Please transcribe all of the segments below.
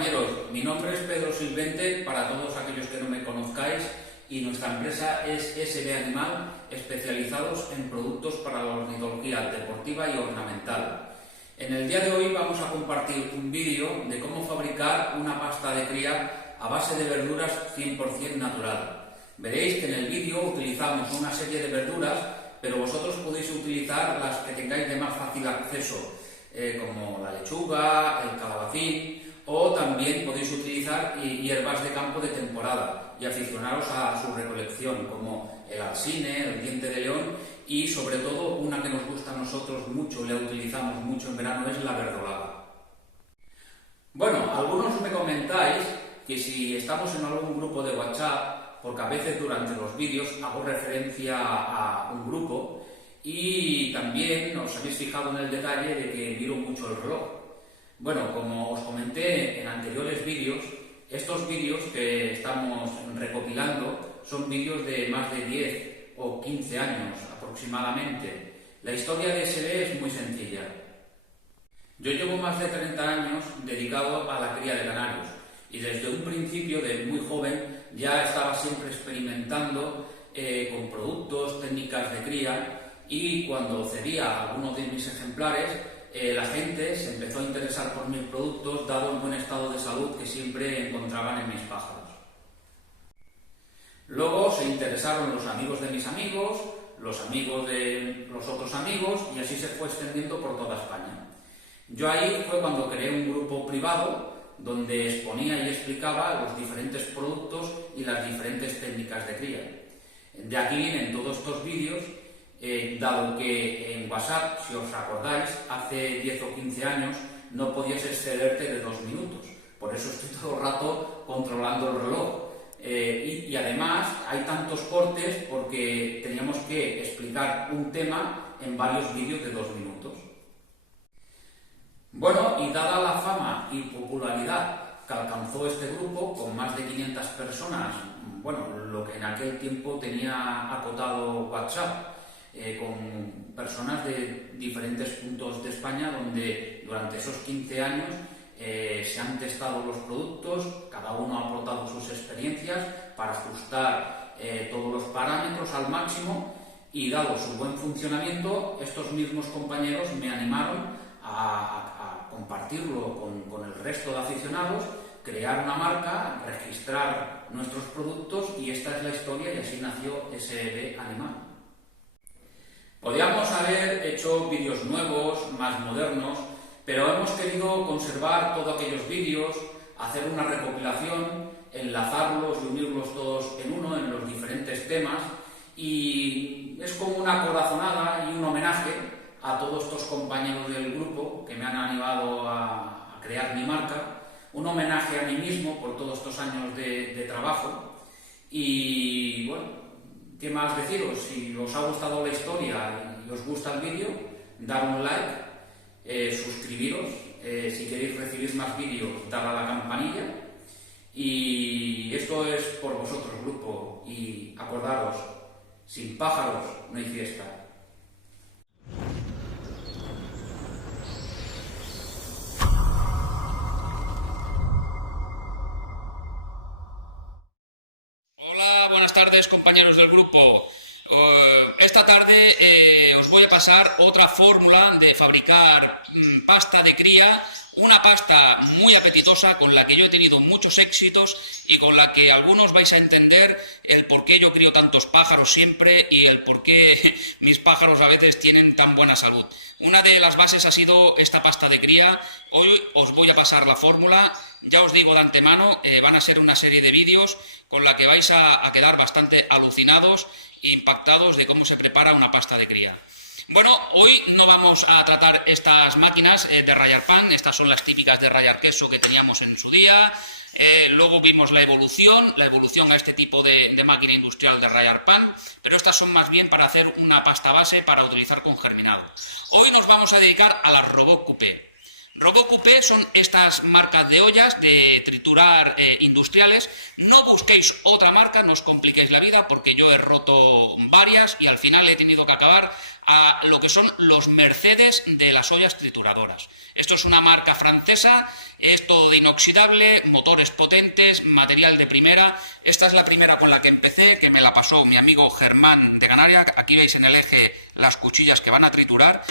compañeros, mi nombre es Pedro Silvente, para todos aquellos que no me conozcáis, y nuestra empresa es SB Animal, especializados en productos para la ornitología deportiva y ornamental. En el día de hoy vamos a compartir un vídeo de cómo fabricar una pasta de cría a base de verduras 100% natural. Veréis que en el vídeo utilizamos una serie de verduras, pero vosotros podéis utilizar las que tengáis de más fácil acceso, como la lechuga, el calabacín, o también podéis utilizar hierbas de campo de temporada y aficionaros a su recolección, como el alsine, el diente de león y sobre todo una que nos gusta a nosotros mucho, la utilizamos mucho en verano, es la verdolaga. Bueno, algunos me comentáis que si estamos en algún grupo de WhatsApp, porque a veces durante los vídeos hago referencia a un grupo, y también os habéis fijado en el detalle de que miro mucho el reloj. Bueno, como os comenté en anteriores vídeos, estos vídeos que estamos recopilando son vídeos de más de 10 o 15 años aproximadamente. La historia de SB es muy sencilla. Yo llevo más de 30 años dedicado a la cría de canarios y desde un principio, de muy joven, ya estaba siempre experimentando con productos, técnicas de cría, y cuando cedía algunos de mis ejemplares, la gente se empezó a interesar por mis productos, dado el buen estado de salud que siempre encontraban en mis pájaros. Luego se interesaron los amigos de mis amigos, los amigos de los otros amigos, y así se fue extendiendo por toda España. Yo ahí fue cuando creé un grupo privado donde exponía y explicaba los diferentes productos y las diferentes técnicas de cría. De aquí vienen todos estos vídeos, dado que en WhatsApp, si os acordáis, hace 10 o 15 años no podías excederte de 2 minutos. Por eso estoy todo el rato controlando el reloj. Y además hay tantos cortes porque teníamos que explicar un tema en varios vídeos de 2 minutos. Bueno, y dada la fama y popularidad que alcanzó este grupo, con más de 500 personas, bueno, lo que en aquel tiempo tenía acotado WhatsApp, con personas de diferentes puntos de España, donde durante esos 15 años se han testado los productos, cada uno ha aportado sus experiencias para ajustar todos los parámetros al máximo, y dado su buen funcionamiento, estos mismos compañeros me animaron a compartirlo con el resto de aficionados, crear una marca, registrar nuestros productos, y esta es la historia, y así nació SB Animal. Podríamos haber hecho vídeos nuevos, más modernos, pero hemos querido conservar todos aquellos vídeos, hacer una recopilación, enlazarlos y unirlos todos en uno, en los diferentes temas, y es como una corazonada y un homenaje a todos estos compañeros del grupo que me han animado a crear mi marca, un homenaje a mí mismo por todos estos años de trabajo. Y bueno, ¿qué más deciros? Si os ha gustado la historia y os gusta el vídeo, dar un like, suscribiros, si queréis recibir más vídeos, dar a la campanilla, y esto es por vosotros, grupo, y acordaros, sin pájaros no hay fiesta. Buenas tardes, compañeros del grupo. Esta tarde os voy a pasar otra fórmula de fabricar pasta de cría, una pasta muy apetitosa con la que yo he tenido muchos éxitos y con la que algunos vais a entender el por qué yo crío tantos pájaros siempre y el por qué mis pájaros a veces tienen tan buena salud. Una de las bases ha sido esta pasta de cría. Hoy os voy a pasar la fórmula. Ya os digo de antemano, van a ser una serie de vídeos con la que vais a quedar bastante alucinados e impactados de cómo se prepara una pasta de cría. Bueno, hoy no vamos a tratar estas máquinas de rallar pan, estas son las típicas de rallar queso que teníamos en su día. Luego vimos la evolución a este tipo de máquina industrial de rallar pan, pero estas son más bien para hacer una pasta base para utilizar con germinado. Hoy nos vamos a dedicar a las robot coupé. Robot Coupé son estas marcas de ollas de triturar industriales. No busquéis otra marca, no os compliquéis la vida, porque yo he roto varias y al final he tenido que acabar a lo que son los Mercedes de las ollas trituradoras. Esto es una marca francesa, es todo de inoxidable, motores potentes, material de primera. Esta es la primera con la que empecé, que me la pasó mi amigo Germán de Canarias. Aquí veis en el eje las cuchillas que van a triturar.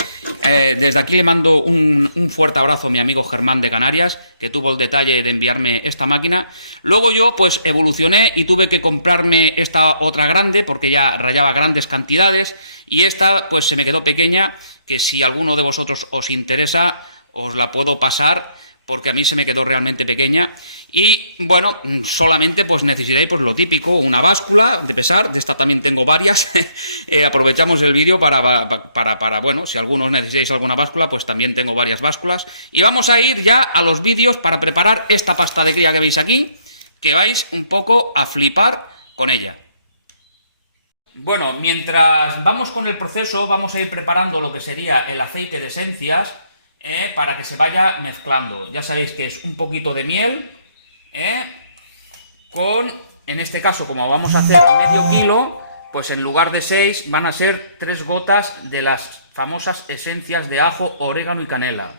Desde aquí le mando un fuerte abrazo a mi amigo Germán de Canarias, que tuvo el detalle de enviarme esta máquina. Luego yo pues evolucioné y tuve que comprarme esta otra grande, porque ya rayaba grandes cantidades, y esta pues se me quedó pequeña, que si alguno de vosotros os interesa, os la puedo pasar, porque a mí se me quedó realmente pequeña. Y bueno, solamente pues necesitaréis pues lo típico, una báscula de pesar. De esta también tengo varias. Aprovechamos el vídeo para, bueno, si algunos necesitáis alguna báscula, pues también tengo varias básculas. Y vamos a ir ya a los vídeos para preparar esta pasta de cría que veis aquí, que vais un poco a flipar con ella. Bueno, mientras vamos con el proceso, vamos a ir preparando lo que sería el aceite de esencias, para que se vaya mezclando. Ya sabéis que es un poquito de miel, con, en este caso, como vamos a hacer medio kilo, pues en lugar de 6 van a ser 3 gotas de las famosas esencias de ajo, orégano y canela.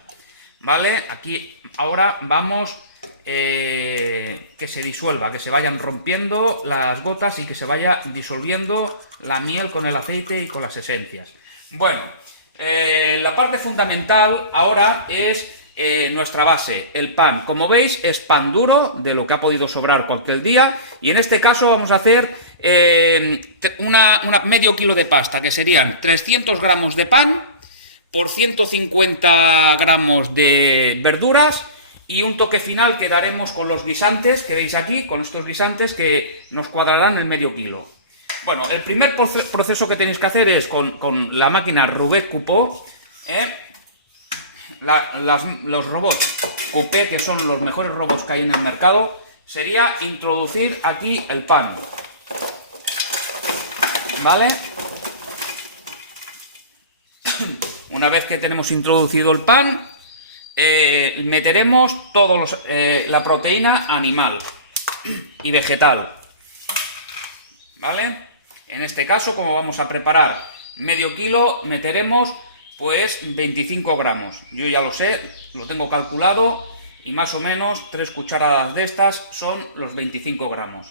¿Vale? Aquí ahora vamos que se disuelva, que se vayan rompiendo las gotas y que se vaya disolviendo la miel con el aceite y con las esencias. Bueno, la parte fundamental ahora es nuestra base, el pan. Como veis, es pan duro, de lo que ha podido sobrar cualquier día, y en este caso vamos a hacer medio kilo de pasta, que serían 300 gramos de pan por 150 gramos de verduras, y un toque final que daremos con los guisantes que veis aquí, con estos guisantes que nos cuadrarán el medio kilo. Bueno, el primer proceso que tenéis que hacer es con la máquina Robot Coupé, los robots Coupé, que son los mejores robots que hay en el mercado, sería introducir aquí el pan. ¿Vale? Una vez que tenemos introducido el pan, meteremos la proteína animal y vegetal. ¿Vale? En este caso, como vamos a preparar medio kilo, meteremos pues 25 gramos. Yo ya lo sé, lo tengo calculado, y más o menos 3 cucharadas de estas son los 25 gramos.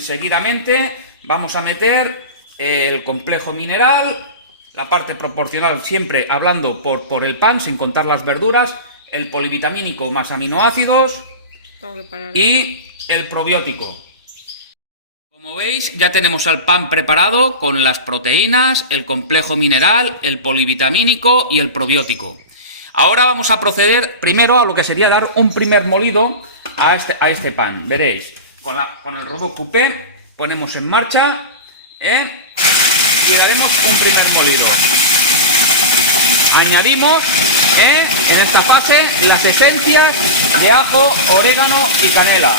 Seguidamente vamos a meter el complejo mineral, la parte proporcional siempre hablando por el pan, sin contar las verduras, el polivitamínico más aminoácidos y el probiótico. Como veis, ya tenemos el pan preparado con las proteínas, el complejo mineral, el polivitamínico y el probiótico. Ahora vamos a proceder primero a lo que sería dar un primer molido a este pan. Veréis, con el Robot Coupé ponemos en marcha, y daremos un primer molido. Añadimos en esta fase las esencias de ajo, orégano y canela.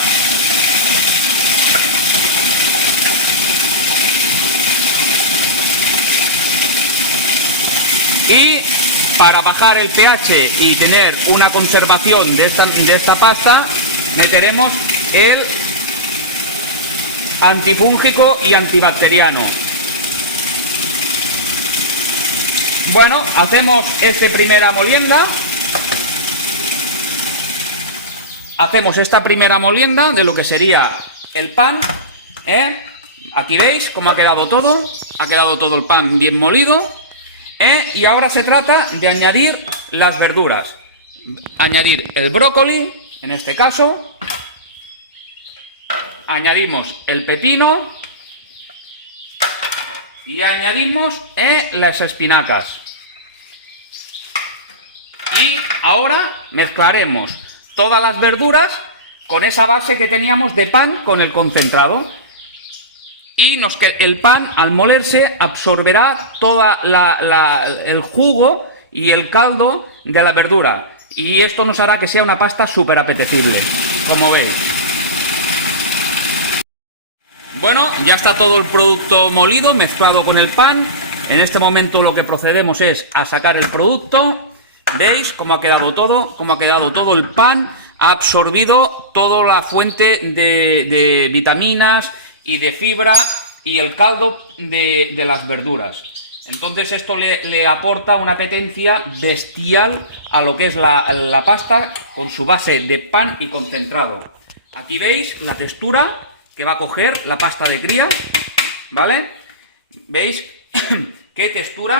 Y para bajar el pH y tener una conservación de esta pasta, meteremos el antifúngico y antibacteriano. Bueno, hacemos esta primera molienda. Hacemos esta primera molienda de lo que sería el pan. Aquí veis cómo ha quedado todo. Ha quedado todo el pan bien molido. Y ahora se trata de añadir las verduras. Añadir el brócoli, en este caso. Añadimos el pepino. Y añadimos las espinacas. Y ahora mezclaremos todas las verduras con esa base que teníamos de pan con el concentrado. Y el pan, al molerse, absorberá todo el jugo y el caldo de la verdura. Y esto nos hará que sea una pasta súper apetecible, como veis. Bueno, ya está todo el producto molido, mezclado con el pan. En este momento lo que procedemos es a sacar el producto. ¿Veis cómo ha quedado todo? Cómo ha quedado todo el pan, ha absorbido toda la fuente de vitaminas y de fibra y el caldo de las verduras. Entonces esto le aporta una apetencia bestial a lo que es la pasta con su base de pan y concentrado. Aquí veis la textura que va a coger la pasta de cría, ¿vale? ¿Veis qué textura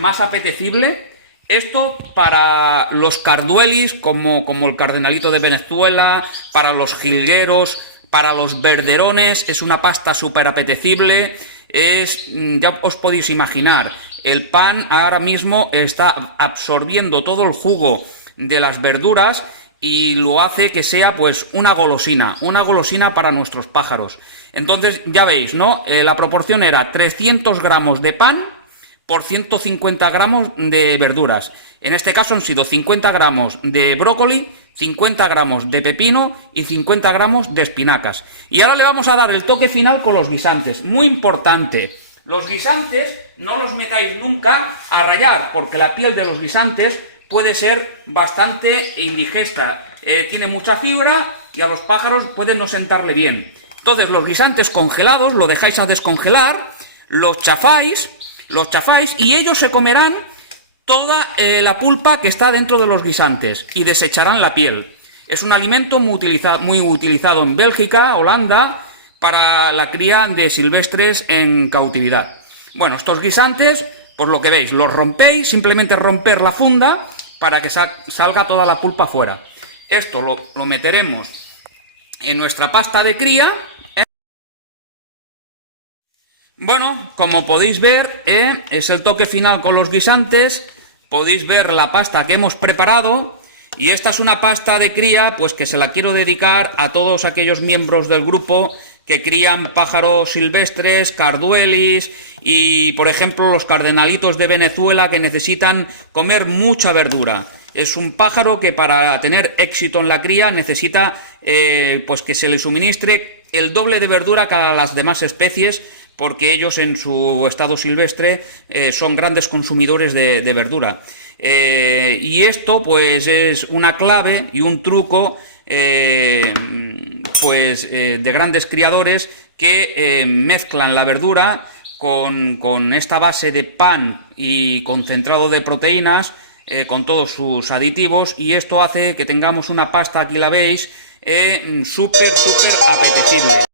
más apetecible? Esto para los carduelis, como el cardenalito de Venezuela, para los jilgueros, para los verderones, es una pasta súper apetecible. Ya os podéis imaginar, el pan ahora mismo está absorbiendo todo el jugo de las verduras y lo hace que sea pues una golosina para nuestros pájaros. Entonces ya veis, ¿no? La proporción era 300 gramos de pan por 150 gramos de verduras. En este caso han sido 50 gramos de brócoli, 50 gramos de pepino y 50 gramos de espinacas. Y ahora le vamos a dar el toque final con los guisantes. Muy importante, los guisantes no los metáis nunca a rallar, porque la piel de los guisantes puede ser bastante indigesta. Tiene mucha fibra y a los pájaros puede no sentarle bien. Entonces los guisantes congelados lo dejáis a descongelar, los chafáis y ellos se comerán toda la pulpa que está dentro de los guisantes y desecharán la piel. Es un alimento muy utilizado en Bélgica, Holanda, para la cría de silvestres en cautividad. Bueno, estos guisantes, pues lo que veis, los rompéis, simplemente romper la funda para que salga toda la pulpa fuera. Esto lo meteremos en nuestra pasta de cría. Bueno, como podéis ver, es el toque final con los guisantes. Podéis ver la pasta que hemos preparado y esta es una pasta de cría pues que se la quiero dedicar a todos aquellos miembros del grupo que crían pájaros silvestres, carduelis y, por ejemplo, los cardenalitos de Venezuela que necesitan comer mucha verdura. Es un pájaro que para tener éxito en la cría necesita pues que se le suministre el doble de verdura que a las demás especies, porque ellos en su estado silvestre son grandes consumidores de verdura. Y esto pues es una clave y un truco de grandes criadores que mezclan la verdura con esta base de pan y concentrado de proteínas, con todos sus aditivos, y esto hace que tengamos una pasta, aquí la veis, súper apetecible.